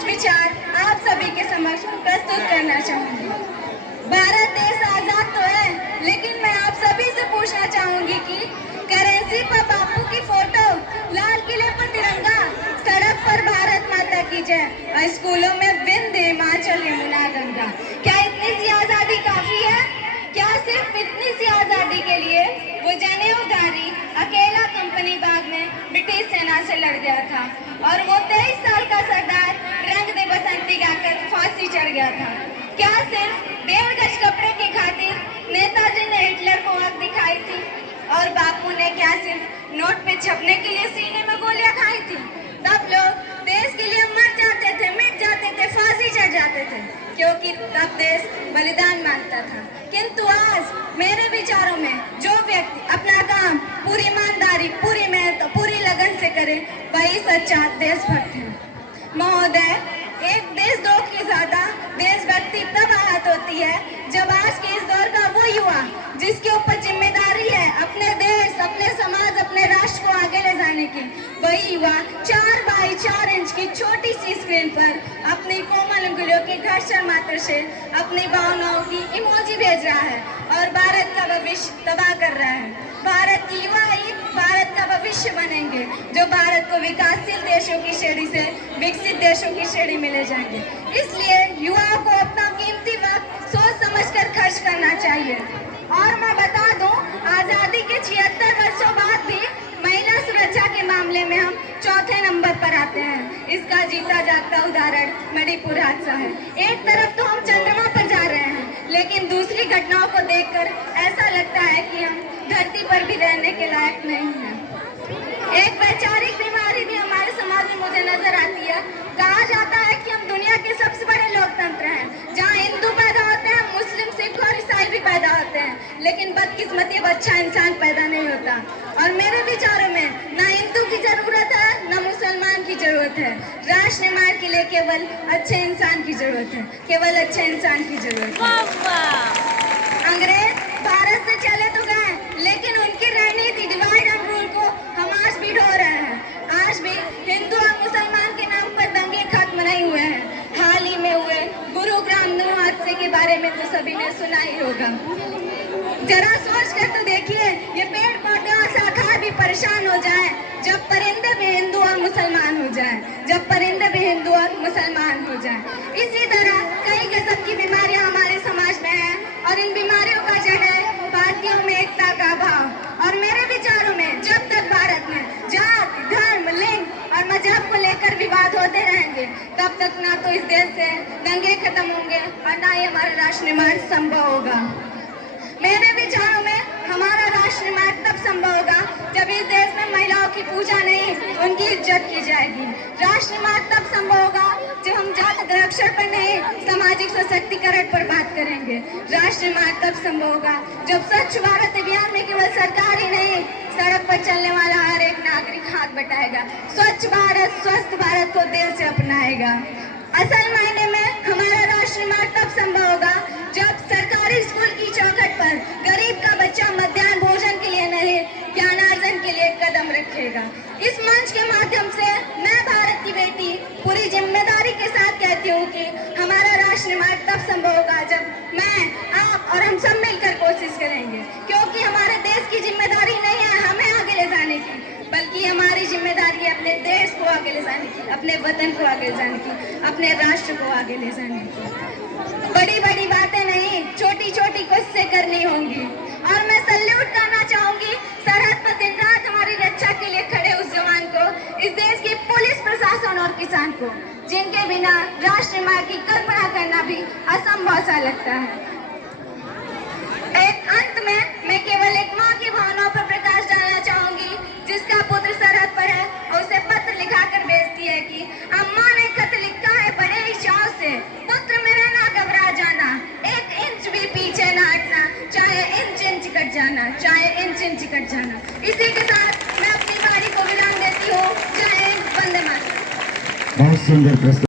कुछ विचार आप सभी के समक्ष प्रस्तुत करना चाहूंगी। भारत देश आजाद तो है, लेकिन मैं आप सभी से पूछना चाहूंगी कि करेंसी पर बापू की फोटो, लाल किले पर तिरंगा, सड़क पर भारत माता की जय और स्कूलों में विंध्य हिमाचल यमुना गंगा। क्या इतनी सी आजादी काफी है? क्या सिर्फ इतनी सी आजादी के लिए वो जनेऊधारी अकेला कंपनी बाग में ब्रिटिश सेना से लड़ गया था और वो 23 साल का सरदार रंग दे बसंती गाकर फांसी चढ़ गया था? क्या सिर्फ 1.5 गज कपड़े की खातिर नेताजी ने हिटलर को आंख दिखाई थी और बापू ने क्या सिर्फ नोट पे छपने के लिए सीने में गोलियां खाई थी? तब लोग देश के लिए मर जाते थे, मिट जाते थे, फांसी चढ़ जाते थे, क्योंकि तब देश बलिदान मांगता था। किंतु आज मेरे विचारों में जो व्यक्ति अपना काम पूरी ईमानदारी, पूरी मेहनत, पूरी लगन से करे, वही सच्चा देशभक्त है। महोदय, एक देशद्रोह की ज्यादा देशभक्ति तब आहत होती है जब आज के इस दौर का वो युवा जिसके ऊपर जिम्मेदारी है अपने देश, अपने समाज, अपने राष्ट्र को आगे ले जाने की, वही युवा 4 बाई 4 इंच की छोटी सी स्क्रीन पर अपनी कोमल उंगलियों के घर्षण मात्र से अपनी भावनाओं की इमोजी भेज रहा है और भारत का भविष्य तबाह कर रहा है। भारत की युवा ही भारत का भविष्य बनेंगे, जो भारत को विकासशील देशों की श्रेणी से विकसित देशों की श्रेणी में ले जाएंगे। इसलिए युवाओं को अपना कीमती वक्त सोच समझकर खर्च करना चाहिए। और मैं बता दूं, आजादी के 76 वर्षों बाद भी महिला सुरक्षा के मामले में हम 4थे नंबर पर आते हैं। इसका जीता जागता उदाहरण मणिपुर हादसा है। एक तरफ तो हम चंद्रमा पर जा रहे हैं, लेकिन दूसरी घटनाओं को देखकर ऐसा लगता है कि हम धरती पर भी रहने के लायक नहीं है। एक वैचारिक बीमारी भी हमारे समाज में मुझे नजर आती है। कहा जाता है कि हम दुनिया के सबसे बड़े लोकतंत्र हैं, जहाँ हिंदू पैदा होते हैं, मुस्लिम, सिख और ईसाई भी पैदा होते हैं, लेकिन बदकिस्मती अब अच्छा इंसान पैदा नहीं होता। और मेरे विचारों में न हिंदू की जरूरत है, न मुसलमान की जरूरत है। राष्ट्र निर्माण के लिए केवल अच्छे इंसान की जरूरत है, केवल अच्छे इंसान की जरूरत है। अंग्रेज भारत से चले तो गए, लेकिन उनकी रणनीति डिवाइड एंड रूल को हम आज भी ढो रहे हैं। आज भी हिंदू और मुसलमान के नाम पर दंगे खत्म नहीं हुए हैं। हाल ही में हुए गुरुग्राम नूह हादसे के बारे में तो सभी ने सुना ही होगा। जरा सोच कर तो देखिए, ये पेड़ पौधे और शाखाएं भी परेशान हो जाए जब परिंदे भी हिंदू और मुसलमान हो जाए, जब परिंदे भी हिंदू और मुसलमान हो जाए। इसी तरह कई किस्म की बीमारियां हमारे समाज में हैं और इन बीमारियों का जड़ है भारतीयों में एकता का भाव। और मेरे विचारों में जब तक भारत में जात, धर्म, लिंग और मजहब को लेकर विवाद होते रहेंगे, तब तक ना तो इस देश से दंगे खत्म होंगे और ना ही हमारा राष्ट्र निर्माण संभव होगा। मेरे विचारों में हमारा राष्ट्र निर्माण तब संभव होगा जब इस देश में महिलाओं की पूजा नहीं, उनकी इज्जत की जाएगी। राष्ट्र निर्माण तब संभव होगा जब हम जात आरक्षण पर नहीं, सामाजिक सशक्तिकरण पर बात करेंगे। राष्ट्र निर्माण तब संभव होगा जब स्वच्छ भारत अभियान में केवल सरकार ही नहीं, सड़क पर चलने वाला हर एक नागरिक हाथ बटाएगा, स्वच्छ भारत, स्वस्थ भारत को दिल से अपनाएगा। असल मायने में हमारा राष्ट्र निर्माण तब संभव होगा जब सरकारी स्कूल की चौखट पर गरीब का बच्चा मध्याह्न भोजन के लिए नहीं, ज्ञानार्जन के लिए कदम रखेगा। इस मंच के माध्यम से मैं भारत की बेटी पूरी जिम्मेदारी के साथ कहती हूँ कि हमारा राष्ट्र निर्माण तब संभव होगा जब मैं, आप और हम सब मिलकर कोशिश करेंगे, क्योंकि हमारे देश की जिम्मेदारी नहीं है हमें आगे ले जाने की, बल्कि हमारी जिम्मेदारी है अपने देश को आगे ले जाने की, अपने वतन को आगे ले जाने की, अपने राष्ट्र को आगे ले जाने की। बड़ी बड़ी बातें नहीं, छोटी छोटी कोशिशें करनी होंगी। और मैं सल्यूट करना चाहूंगी सरहद पर दिन रात हमारी रक्षा के लिए खड़े उस जवान को, इस देश की पुलिस, प्रशासन और किसान को, जिनके बिना राष्ट्र निर्माण की कल्पना करना भी असंभव सा लगता है। एक अंत में मैं केवल एक माँ की भावनाओं पर प्रकाश डालना चाहूंगी, जिसका पुत्र सरहद पर है और उसे पत्र लिखाकर भेजती है कि अम्मा ने खत लिखा है बड़े ही चाव से, पुत्र मेरा ना घबरा जाना, 1 इंच भी पीछे ना हटना, चाहे इंच कट जाना, चाहे इंच कट जाना। इसी के साथ मैं अपनी वाणी को विराम देती हूँ। जय हिंद, वंदे मातरम। बहुत सुंदर प्रस्तुति।